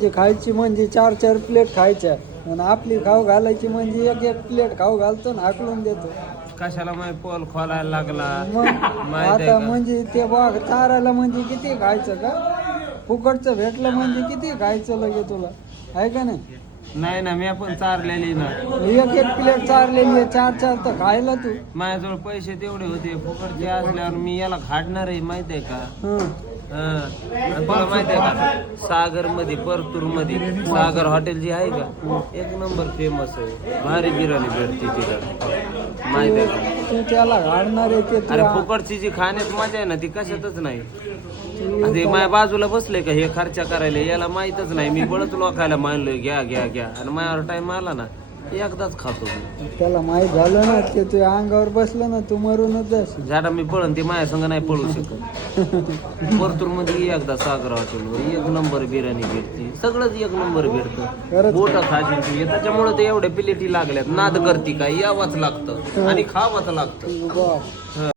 जे खायची म्हणजे 4-4 प्लेट खायच्या आणि आपली खाऊ घालायची म्हणजे एक प्लेट खाऊ घालतो ना हाकलून देतो. कशाला माहिती पोल खोलायला लागला मग माहित आहे आता का? म्हणजे ते वाघ चारायला म्हणजे किती खायचं का? फुकटचं भेटलं म्हणजे किती खायचं लगे तुला, आहे का नाही? नाही ना, मी पण चारलेली ना. एक प्लेट चारलेली आहे, 4-4 तर खायला तू. माझ्याजवळ पैसे तेवढे होते फुकटचे असल्यावर मी याला खाडणार आहे माहित आहे का? हं. आणि तुला माहित आहे का, सागर मध्ये परतूर मध्ये सागर हॉटेल जी आहे का, एक नंबर फेमस आहे, भारी बिर्याणी भेटते तिथं, माहित आहे का? तू त्याला घालणार आहे ते अरे तुला. फुकटची जी खाण्यात मजा आहे ना ती कशातच नाही. ते माझ्या बाजूला बसले का हे खर्चा करायला, याला माहितच नाही. मी बळच लोकायला मानलोय घ्या घ्या घ्या, आणि माझ्यावर टाइम आला ना एकदाच खातो मी. त्याला माहीत झालं ना ते तुझ्या अंगावर बसलं ना तू मरूनच जाशील. झाडा मी पळन ते माझ्या संग नाही पळू शकत. परतूर मध्ये एकदा सागर हॉटेलवर एक नंबर बिर्याणी भेटते, सगळंच एक नंबर भेटतं. खरंच? बोट खायची त्याच्यामुळे ते एवढे प्लेटी लागल्यात. नाद करती काय, यावंच लागतं आणि खावंच लागतं. बाप.